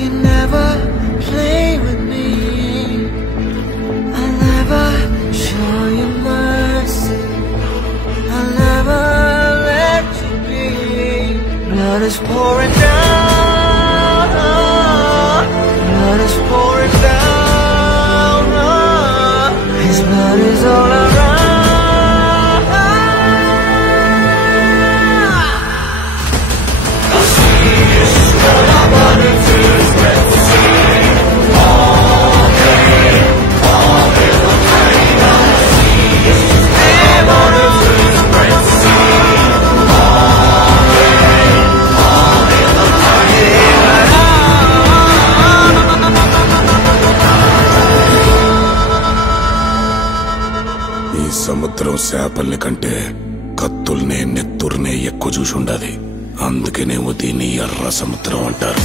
You never play with me. I'll never show you mercy. I'll never let you be. Blood is pouring down. Blood is pouring down. His blood is all around. సముద్రం చేపల్ని కంటే కత్తుల్నే నెత్తుర్నే ఎక్కువ చూసుండాది. అందుకనేమో దీన్ని ఎర్ర సముద్రం అంటారు.